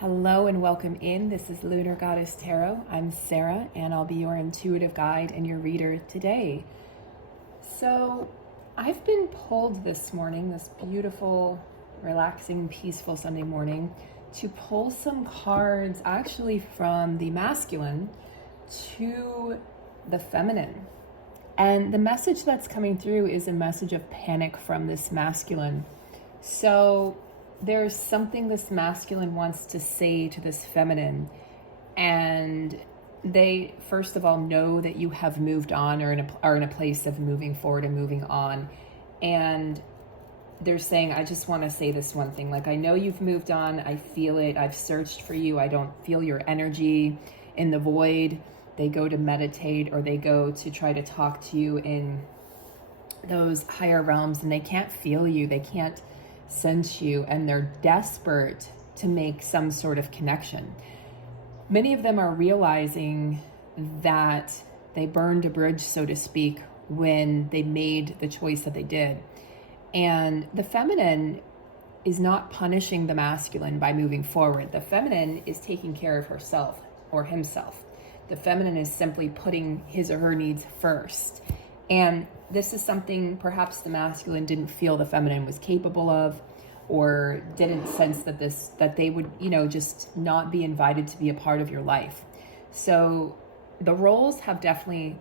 Hello and welcome in. This is Lunar Goddess Tarot. I'm Sarah and I'll be your intuitive guide and your reader today. So I've been pulled this morning, this beautiful, relaxing, peaceful Sunday morning, to pull some cards actually from the masculine to the feminine. And the message that's coming through is a message of panic from this masculine. So there's something this masculine wants to say to this feminine, and they first of all know that you have moved on or are in a place of moving forward and moving on, and they're saying, I just want to say this one thing, like, I know you've moved on, I feel it, I've searched for you, I don't feel your energy in the void. They go to meditate or they go to try to talk to you in those higher realms, and they can't feel you, they can't sense you, and they're desperate to make some sort of connection. Many of them are realizing that they burned a bridge, so to speak, when they made the choice that they did. And the feminine is not punishing the masculine by moving forward. The feminine is taking care of herself or himself. The feminine is simply putting his or her needs first. And this is something perhaps the masculine didn't feel the feminine was capable of, or didn't sense that they would, just not be invited to be a part of your life. So the roles have definitely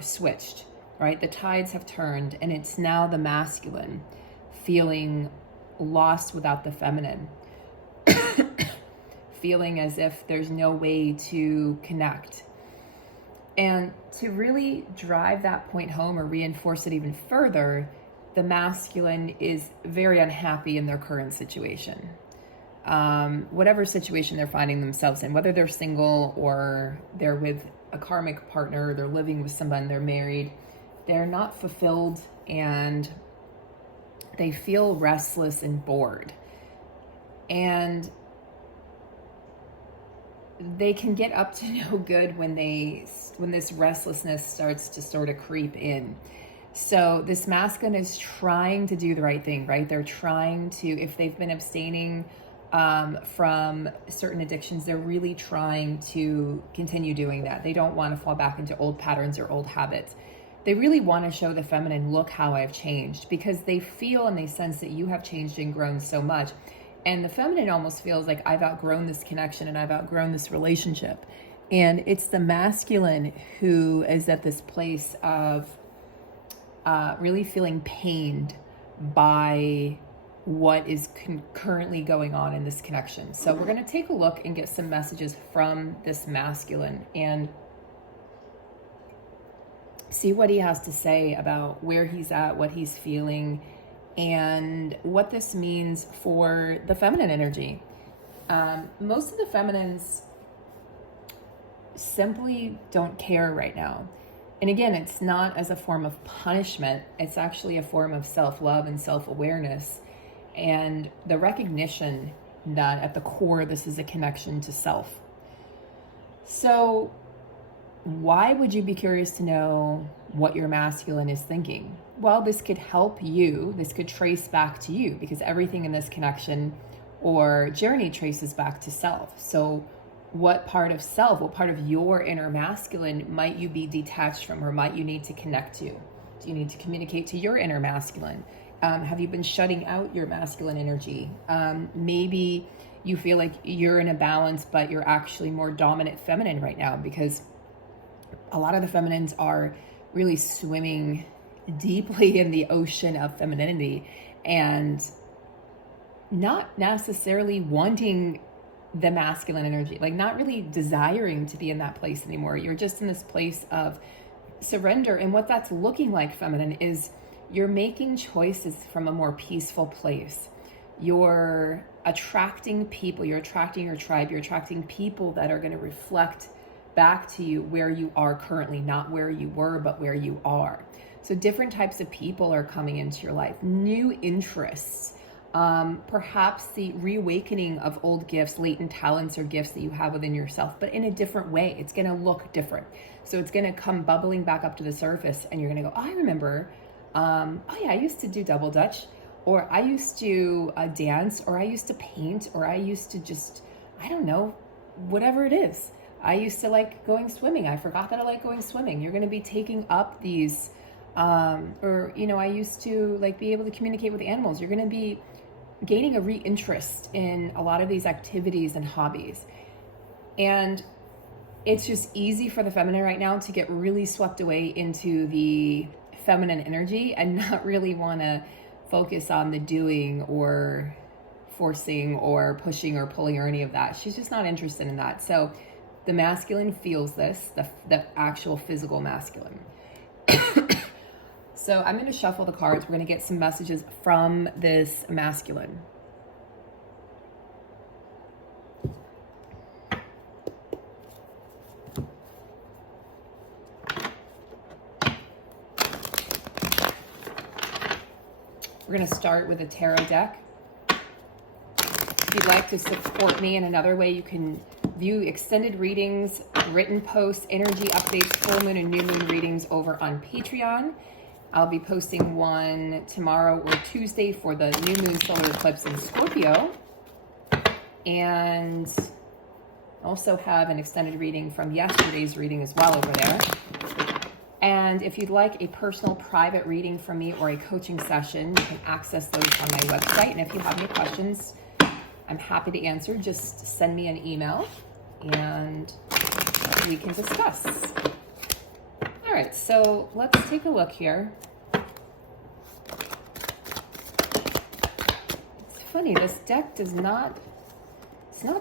switched, right? The tides have turned, and it's now the masculine feeling lost without the feminine, feeling as if there's no way to connect. And to really drive that point home or reinforce it even further, the masculine is very unhappy in their current situation. Whatever situation they're finding themselves in, whether they're single or they're with a karmic partner, they're living with someone, they're married, they're not fulfilled and they feel restless and bored. And they can get up to no good when this restlessness starts to sort of creep in. So this masculine is trying to do the right thing, right? They're trying to, if they've been abstaining from certain addictions, they're really trying to continue doing that. They don't want to fall back into old patterns or old habits. They really want to show the feminine, look how I've changed, because they feel and they sense that you have changed and grown so much. And the feminine almost feels like, I've outgrown this connection and I've outgrown this relationship. And it's the masculine who is at this place of really feeling pained by what is currently going on in this connection. So we're going to take a look and get some messages from this masculine and see what he has to say about where he's at, what he's feeling, and what this means for the feminine energy. Most of the feminines simply don't care right now. And again, it's not as a form of punishment. It's actually a form of self-love and self-awareness, and the recognition that at the core, this is a connection to self. So why would you be curious to know what your masculine is thinking? Well, this could help you. This could trace back to you, because everything in this connection or journey traces back to self. So what part of self, what part of your inner masculine might you be detached from, or might you need to connect to? Do you need to communicate to your inner masculine? Have you been shutting out your masculine energy? Maybe you feel like you're in a balance, but you're actually more dominant feminine right now, because a lot of the feminines are really swimming deeply in the ocean of femininity and not necessarily wanting the masculine energy, like not really desiring to be in that place anymore. You're just in this place of surrender. And what that's looking like, feminine, is you're making choices from a more peaceful place. You're attracting people, you're attracting your tribe, you're attracting people that are going to reflect back to you where you are currently, not where you were, but where you are. So different types of people are coming into your life, new interests, perhaps the reawakening of old gifts, latent talents or gifts that you have within yourself, but in a different way. It's going to look different. So it's going to come bubbling back up to the surface, and you're going to go, I remember, oh yeah, I used to do double dutch, or I used to dance, or I used to paint, or I used to just I don't know, whatever it is. I used to like going swimming. I forgot that I like going swimming. You're going to be taking up these, I used to like be able to communicate with animals. You're going to be gaining a reinterest in a lot of these activities and hobbies. And it's just easy for the feminine right now to get really swept away into the feminine energy and not really want to focus on the doing or forcing or pushing or pulling or any of that. She's just not interested in that. So the masculine feels this, the actual physical masculine. So I'm going to shuffle the cards. We're going to get some messages from this masculine. We're going to start with a tarot deck. If you'd like to support me in another way, you can view extended readings, written posts, energy updates, full moon and new moon readings over on Patreon. I'll be posting one tomorrow or Tuesday for the new moon solar eclipse in Scorpio. And also have an extended reading from yesterday's reading as well over there. And if you'd like a personal private reading from me or a coaching session, you can access those on my website. And if you have any questions, I'm happy to answer. Just send me an email and we can discuss. All right, so let's take a look here. It's funny, this deck it's not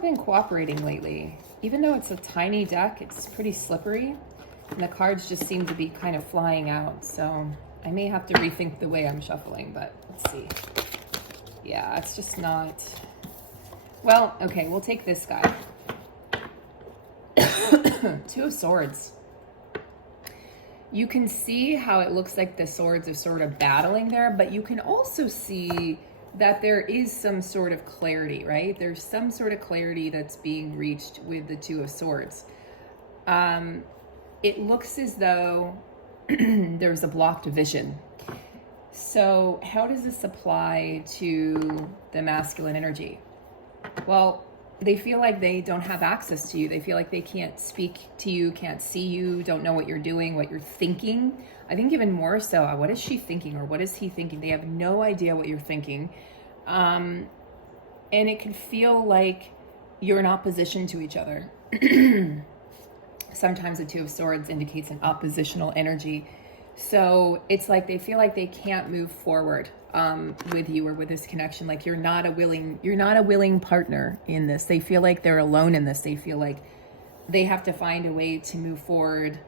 been cooperating lately. Even though it's a tiny deck, it's pretty slippery. And the cards just seem to be kind of flying out. So I may have to rethink the way I'm shuffling, but let's see. Yeah, it's just not... Well, okay, we'll take this guy. Two of Swords. You can see how it looks like the swords are sort of battling there, but you can also see that there is some sort of clarity, right? There's some sort of clarity that's being reached with the Two of Swords. It looks as though there's a blocked vision. So how does this apply to the masculine energy? Well, they feel like they don't have access to you. They feel like they can't speak to you, can't see you, don't know what you're doing, what you're thinking. I think even more so, what is she thinking or what is he thinking? They have no idea what you're thinking. And it can feel like you're in opposition to each other. Sometimes the Two of Swords indicates an oppositional energy. So it's like they feel like they can't move forward with you or with this connection. Like you're not a willing partner in this. They feel like they're alone in this. They feel like they have to find a way to move forward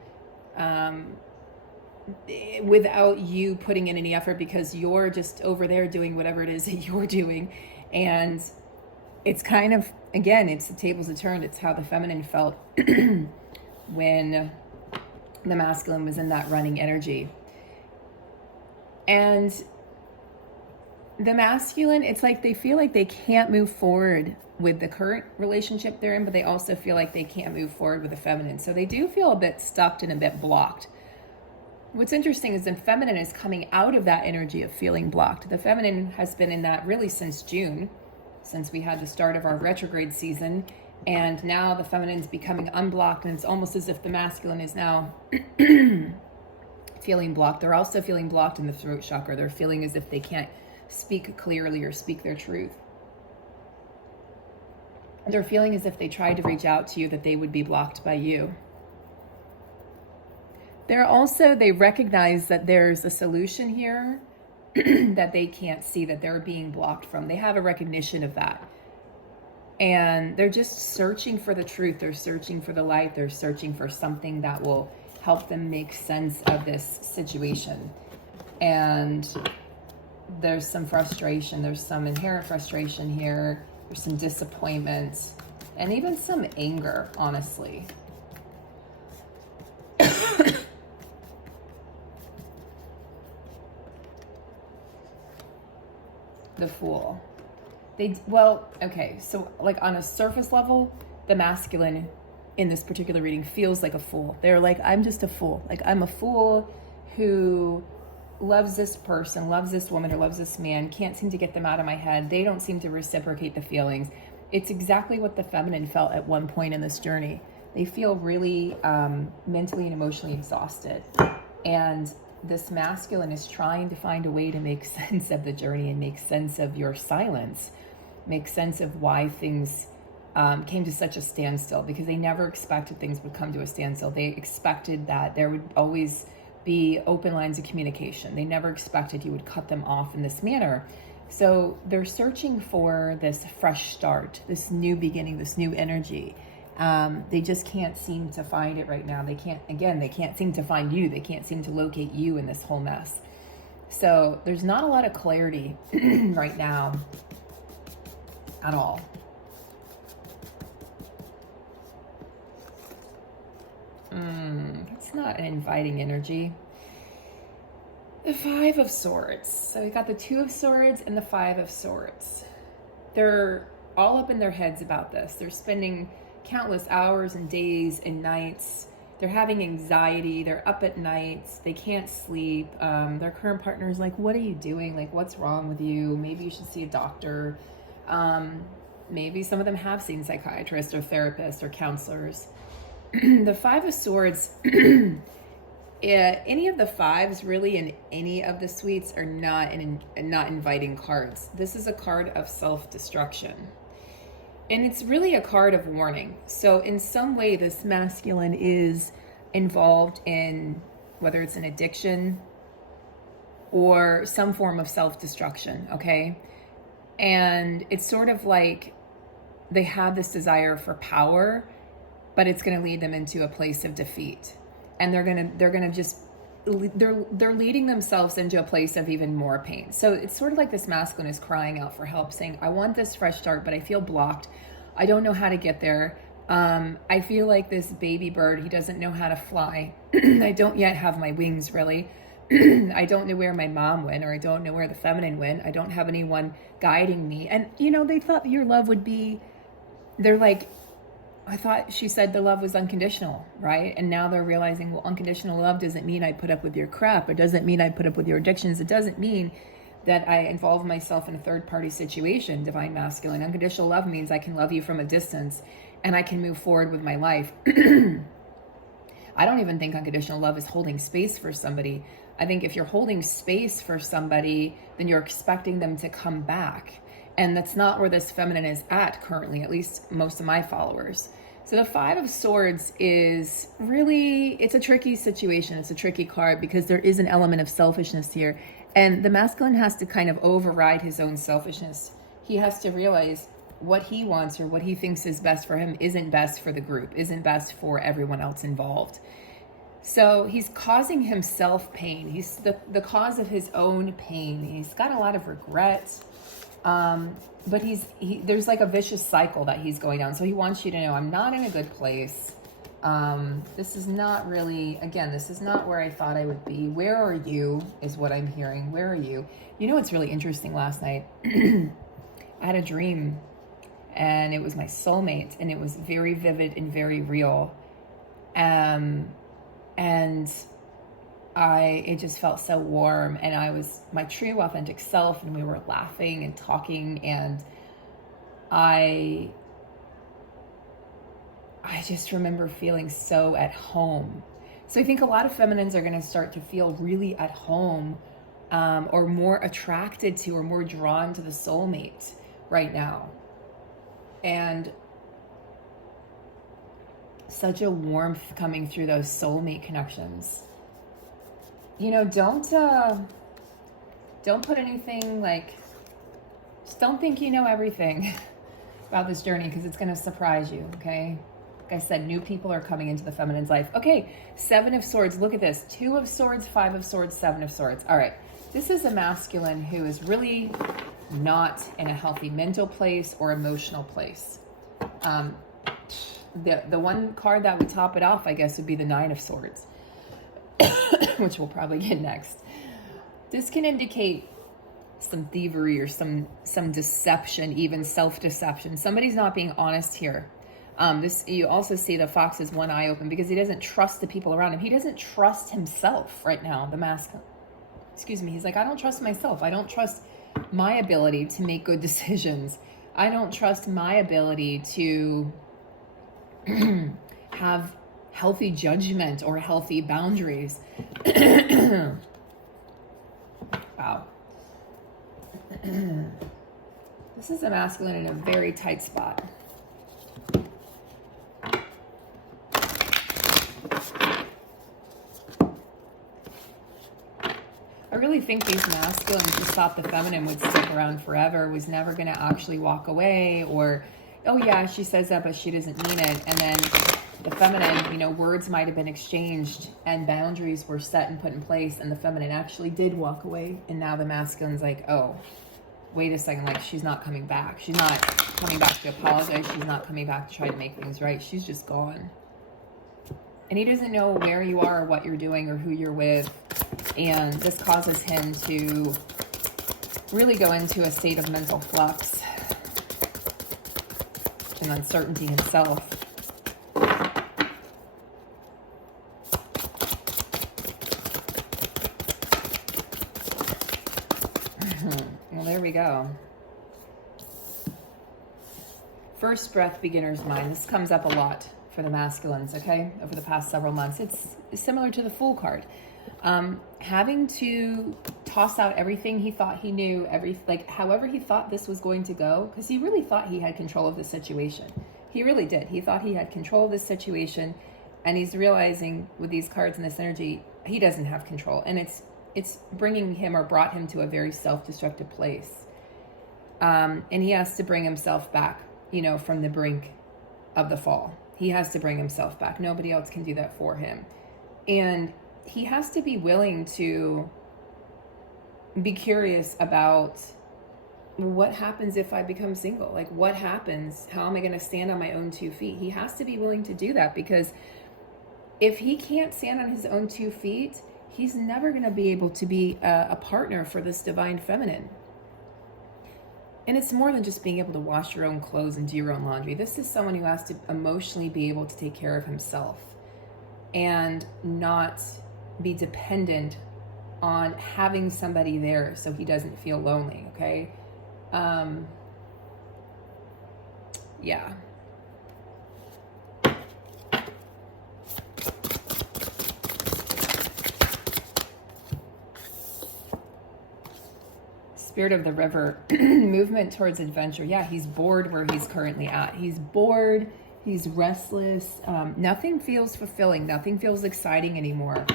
without you putting in any effort, because you're just over there doing whatever it is that you're doing. And it's kind of, again, it's the tables have turned. It's how the feminine felt when the masculine was in that running energy. And the masculine, it's like they feel like they can't move forward with the current relationship they're in, but they also feel like they can't move forward with the feminine. So they do feel a bit stuck and a bit blocked. What's interesting is the feminine is coming out of that energy of feeling blocked. The feminine has been in that really since June, since we had the start of our retrograde season. And now the feminine is becoming unblocked, and it's almost as if the masculine is now feeling blocked. They're also feeling blocked in the throat chakra. They're feeling as if they can't speak clearly or speak their truth. They're feeling as if they tried to reach out to you, that they would be blocked by you. They recognize that there's a solution here that they can't see, that they're being blocked from. They have a recognition of that. And they're just searching for the truth. They're searching for the light. They're searching for something that will help them make sense of this situation. And there's some frustration. There's some inherent frustration here. There's some disappointment and even some anger, honestly. The Fool. Okay, so like on a surface level, the masculine in this particular reading feels like a fool. They're like, I'm just a fool. Like, I'm a fool who loves this person, loves this woman, or loves this man, can't seem to get them out of my head. They don't seem to reciprocate the feelings. it's exactly what the feminine felt at one point in this journey. They feel really mentally and emotionally exhausted. And this masculine is trying to find a way to make sense of the journey and make sense of your silence, make sense of why things came to such a standstill, because they never expected things would come to a standstill. They expected that there would always be open lines of communication. They never expected you would cut them off in this manner. So they're searching for this fresh start, this new beginning, this new energy. They just can't seem to find it right now. They can't seem to find you. They can't seem to locate you in this whole mess. So there's not a lot of clarity right now at all. It's not an inviting energy. The Five of Swords. So we got the Two of Swords and the Five of Swords. They're all up in their heads about this. They're spending countless hours and days and nights. They're having anxiety. They're up at nights. They can't sleep. Their current partner is like, what are you doing? Like, what's wrong with you? Maybe you should see a doctor. Maybe some of them have seen psychiatrists or therapists or counselors. The Five of Swords, any of the fives really in any of the suites are not inviting cards. This is a card of self-destruction. And it's really a card of warning. So in some way, this masculine is involved in whether it's an addiction or some form of self-destruction, okay? And it's sort of like they have this desire for power, but it's going to lead them into a place of defeat. And they're leading themselves into a place of even more pain. So it's sort of like this masculine is crying out for help, saying, I want this fresh start, but I feel blocked. I don't know how to get there. I feel like this baby bird, he doesn't know how to fly. I don't yet have my wings, really. I don't know where my mom went, or I don't know where the feminine went. I don't have anyone guiding me. And, they thought your love would be, they're like, I thought she said the love was unconditional, right? And now they're realizing, well, unconditional love doesn't mean I put up with your crap. It doesn't mean I put up with your addictions. It doesn't mean that I involve myself in a third-party situation, divine masculine. Unconditional love means I can love you from a distance and I can move forward with my life. I don't even think unconditional love is holding space for somebody. I think if you're holding space for somebody, then you're expecting them to come back. And that's not where this feminine is at currently, at least most of my followers. So the Five of Swords is really, it's a tricky situation. It's a tricky card because there is an element of selfishness here. And the masculine has to kind of override his own selfishness. He has to realize what he wants or what he thinks is best for him isn't best for the group, isn't best for everyone else involved. So he's causing himself pain. He's the cause of his own pain. He's got a lot of regret. But there's like a vicious cycle that he's going down. So he wants you to know, I'm not in a good place. This is not really, again, this is not where I thought I would be. Where are you is what I'm hearing. Where are you? You know what's really interesting? Last night, I had a dream and it was my soulmate and it was very vivid and very real. And it just felt so warm, and I was my true authentic self, and we were laughing and talking, and I just remember feeling so at home. So I think a lot of feminines are going to start to feel really at home, or more attracted to or more drawn to the soulmate right now. And such a warmth coming through those soulmate connections. Don't put anything just don't think you know everything about this journey, because it's going to surprise you, okay? Like I said, new people are coming into the feminine's life. Okay, Seven of Swords. Look at this. Two of Swords, Five of Swords, Seven of Swords. All right. This is a masculine who is really not in a healthy mental place or emotional place. The one card that would top it off, I guess, would be the Nine of Swords, which we'll probably get next. This can indicate some thievery or some deception, even self-deception. Somebody's not being honest here. You also see the fox has one eye open because he doesn't trust the people around him. He doesn't trust himself right now, the masculine. Excuse me. He's like, I don't trust myself. I don't trust my ability to make good decisions. I don't trust my ability to have healthy judgment or healthy boundaries. Wow. This is a masculine in a very tight spot. I really think these masculines just thought the feminine would stick around forever, was never going to actually walk away, or, oh yeah, she says that, but she doesn't mean it. And then the feminine, you know, words might have been exchanged and boundaries were set and put in place, and the feminine actually did walk away. And now the masculine's like, oh, wait a second, like, she's not coming back. She's not coming back to apologize. She's not coming back to try to make things right. She's just gone. And he doesn't know where you are or what you're doing or who you're with. And this causes him to really go into a state of mental flux and uncertainty himself. Well, there we go. First breath, beginner's mind. This comes up a lot for the masculines, okay, over the past several months. It's similar to the Fool card. Having to toss out everything he thought he knew, however he thought this was going to go, because he really thought he had control of the situation. He really did. He thought he had control of this situation, and he's realizing with these cards and this energy, he doesn't have control, and it's bringing him or brought him to a very self-destructive place. And he has to bring himself back, you know, from the brink of the fall. He has to bring himself back. Nobody else can do that for him. And he has to be willing to be curious about what happens if I become single? Like, what happens? How am I going to stand on my own 2 feet? He has to be willing to do that, because if he can't stand on his own 2 feet, he's never going to be able to be a partner for this divine feminine. And it's more than just being able to wash your own clothes and do your own laundry. This is someone who has to emotionally be able to take care of himself and not be dependent on having somebody there so he doesn't feel lonely, okay? Yeah. Spirit of the river, movement towards adventure. Yeah, he's bored where he's currently at. He's bored, he's restless. Nothing feels fulfilling, nothing feels exciting anymore.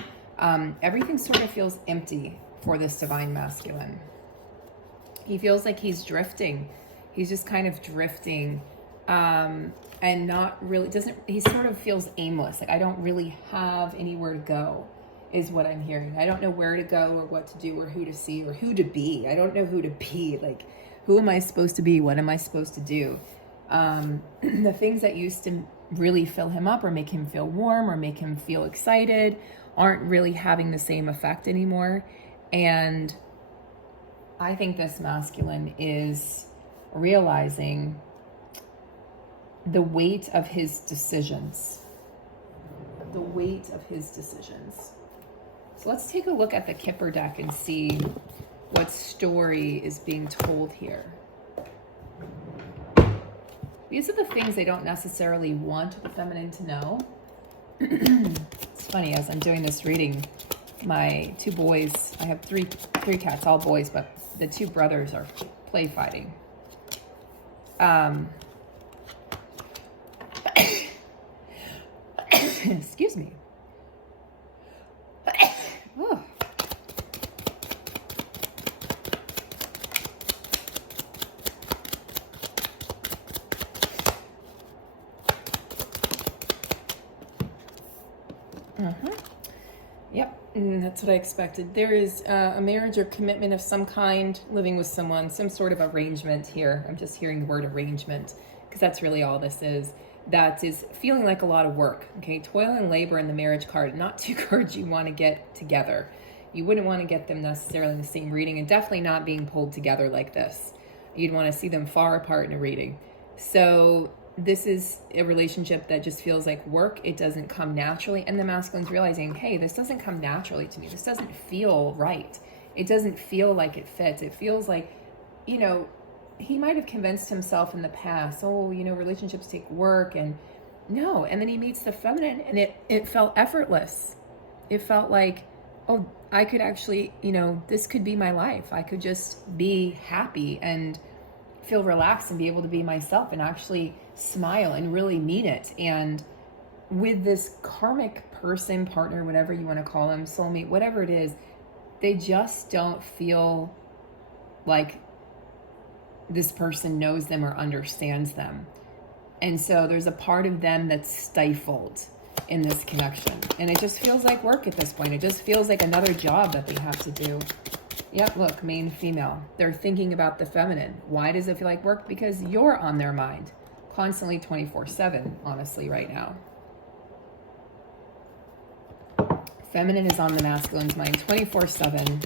Everything sort of feels empty for this divine masculine. He feels like he's drifting. He's just kind of drifting, and not really, he sort of feels aimless. Like, I don't really have anywhere to go, is what I'm hearing. I don't know where to go or what to do or who to see or who to be. I don't know who to be. Like, who am I supposed to be? What am I supposed to do? The things that used to really fill him up or make him feel warm or make him feel excited aren't really having the same effect anymore. And I think this masculine is realizing the weight of his decisions. The weight of his decisions. So let's take a look at the Kipper deck and see what story is being told here. These are the things they don't necessarily want the feminine to know. It's funny, as I'm doing this reading, my 2 boys, I have three cats, all boys, but the 2 brothers are play fighting. Excuse me. Oh. Yep, and that's what I expected. There is a marriage or commitment of some kind, living with someone, some sort of arrangement here. I'm just hearing the word arrangement, because that's really all this is. That is feeling like a lot of work, okay? Toil and labor in the marriage card, not 2 cards you want to get together. You wouldn't want to get them necessarily in the same reading, and definitely not being pulled together like this. You'd want to see them far apart in a reading. So this is a relationship that just feels like work. It doesn't come naturally. And the masculine's realizing, hey, this doesn't come naturally to me. This doesn't feel right. It doesn't feel like it fits. It feels like, you know, he might have convinced himself in the past, oh, relationships take work, and no. And then he meets the feminine, and it felt effortless. It felt like, oh, I could actually, this could be my life. I could just be happy and feel relaxed and be able to be myself and actually smile and really mean it. And with this karmic person, partner, whatever you want to call them, soulmate, whatever it is, they just don't feel like this person knows them or understands them. And so there's a part of them that's stifled in this connection. And it just feels like work at this point. It just feels like another job that they have to do. Yep, look, main female. They're thinking about the feminine. Why does it feel like work? Because you're on their mind constantly 24/7, honestly, right now. Feminine is on the masculine's mind 24/7.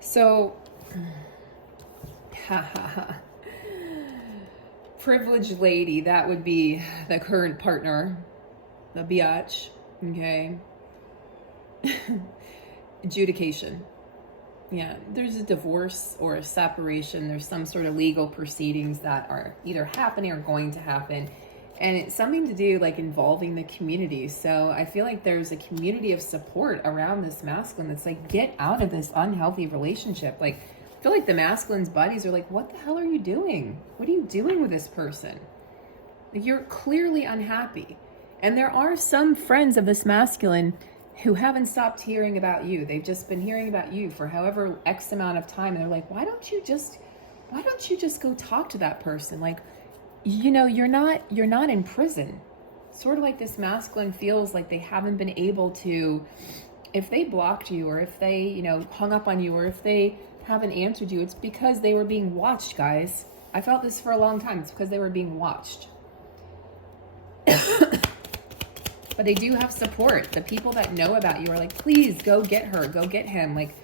So, privileged lady, that would be the current partner, the biatch, okay? Adjudication. Yeah, there's a divorce or a separation. There's some sort of legal proceedings that are either happening or going to happen. And it's something to do like involving the community. So I feel like there's a community of support around this masculine that's like, get out of this unhealthy relationship. Like, I feel like the masculine's buddies are like, what the hell are you doing? What are you doing with this person? Like, you're clearly unhappy. And there are some friends of this masculine who haven't stopped hearing about you. They've just been hearing about you for however X amount of time. And they're like, why don't you just go talk to that person? Like, you're not in prison. Sort of like this masculine feels like they haven't been able to, if they blocked you or if they, hung up on you or if they haven't answered you, it's because they were being watched, guys. I felt this for a long time. It's because they were being watched. But they do have support. The people that know about you are like, please go get her, go get him. Like,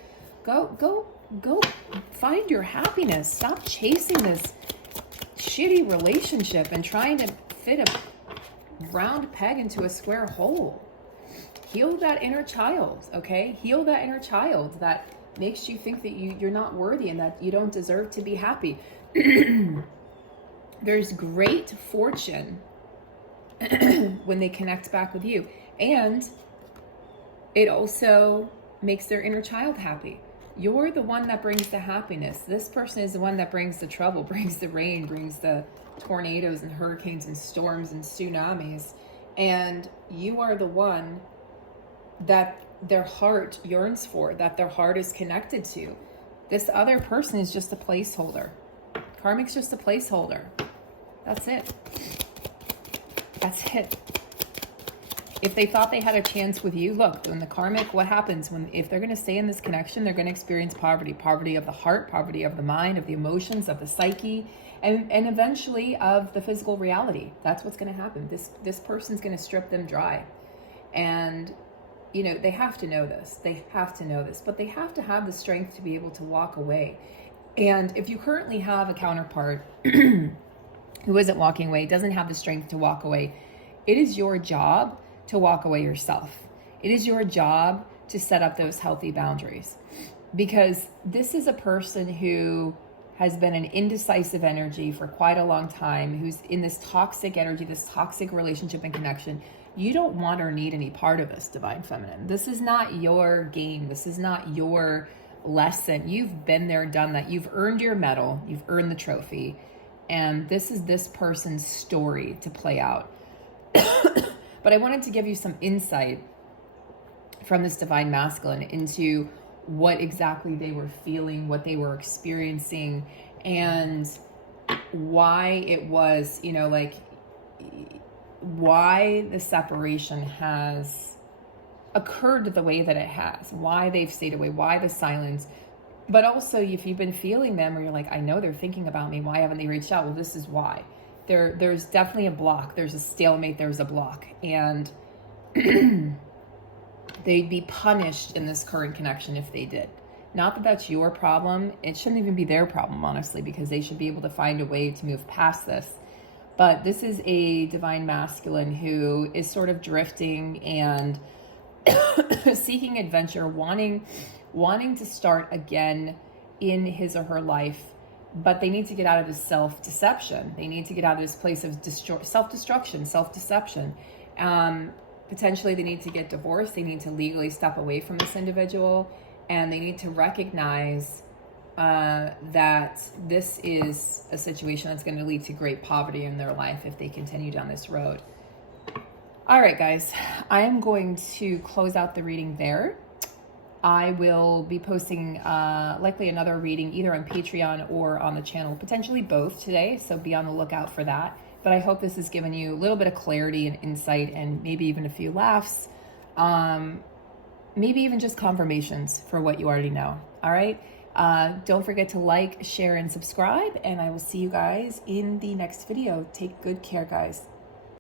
go find your happiness. Stop chasing this shitty relationship and trying to fit a round peg into a square hole. Heal that inner child, okay? Heal that inner child that makes you think that you're not worthy and that you don't deserve to be happy. There's great fortune when they connect back with you. And it also makes their inner child happy. You're the one that brings the happiness. This person is the one that brings the trouble, brings the rain, brings the tornadoes and hurricanes and storms and tsunamis. And you are the one that their heart yearns for, that their heart is connected to. This other person is just a placeholder. Karmic's just a placeholder. That's it. That's it. If they thought they had a chance with you, look, when the karmic, what happens if they're going to stay in this connection, they're going to experience poverty of the heart, poverty of the mind, of the emotions, of the psyche, and eventually of the physical reality. That's what's going to happen. This person's going to strip them dry. And, they have to know this. They have to know this, but they have to have the strength to be able to walk away. And if you currently have a counterpart who isn't walking away, doesn't have the strength to walk away, it is your job to walk away yourself. It is your job to set up those healthy boundaries, because this is a person who has been an indecisive energy for quite a long time, who's in this toxic energy, this toxic relationship and connection. You don't want or need any part of this, Divine Feminine. This is not your game. This is not your lesson. You've been there, done that. You've earned your medal. You've earned the trophy. And this is this person's story to play out. But I wanted to give you some insight from this Divine Masculine into what exactly they were feeling, what they were experiencing, and why it was, why the separation has occurred the way that it has, why they've stayed away, why the silence. But also, if you've been feeling them or you're like, I know they're thinking about me, why haven't they reached out? Well, this is why. There's definitely a block. There's a stalemate. There's a block. And they'd be punished in this current connection if they did. Not that that's your problem. It shouldn't even be their problem, honestly, because they should be able to find a way to move past this. But this is a Divine Masculine who is sort of drifting and seeking adventure, wanting to start again in his or her life, but they need to get out of this self-deception. They need to get out of this place of self-destruction, self-deception. Potentially they need to get divorced. They need to legally step away from this individual, and they need to recognize that this is a situation that's going to lead to great poverty in their life if they continue down this road. All right, guys, I am going to close out the reading there. I will be posting likely another reading either on Patreon or on the channel, potentially both today, so be on the lookout for that. But I hope this has given you a little bit of clarity and insight, and maybe even a few laughs, maybe even just confirmations for what you already know. All right, don't forget to like, share, and subscribe, and I will see you guys in the next video. Take good care, guys.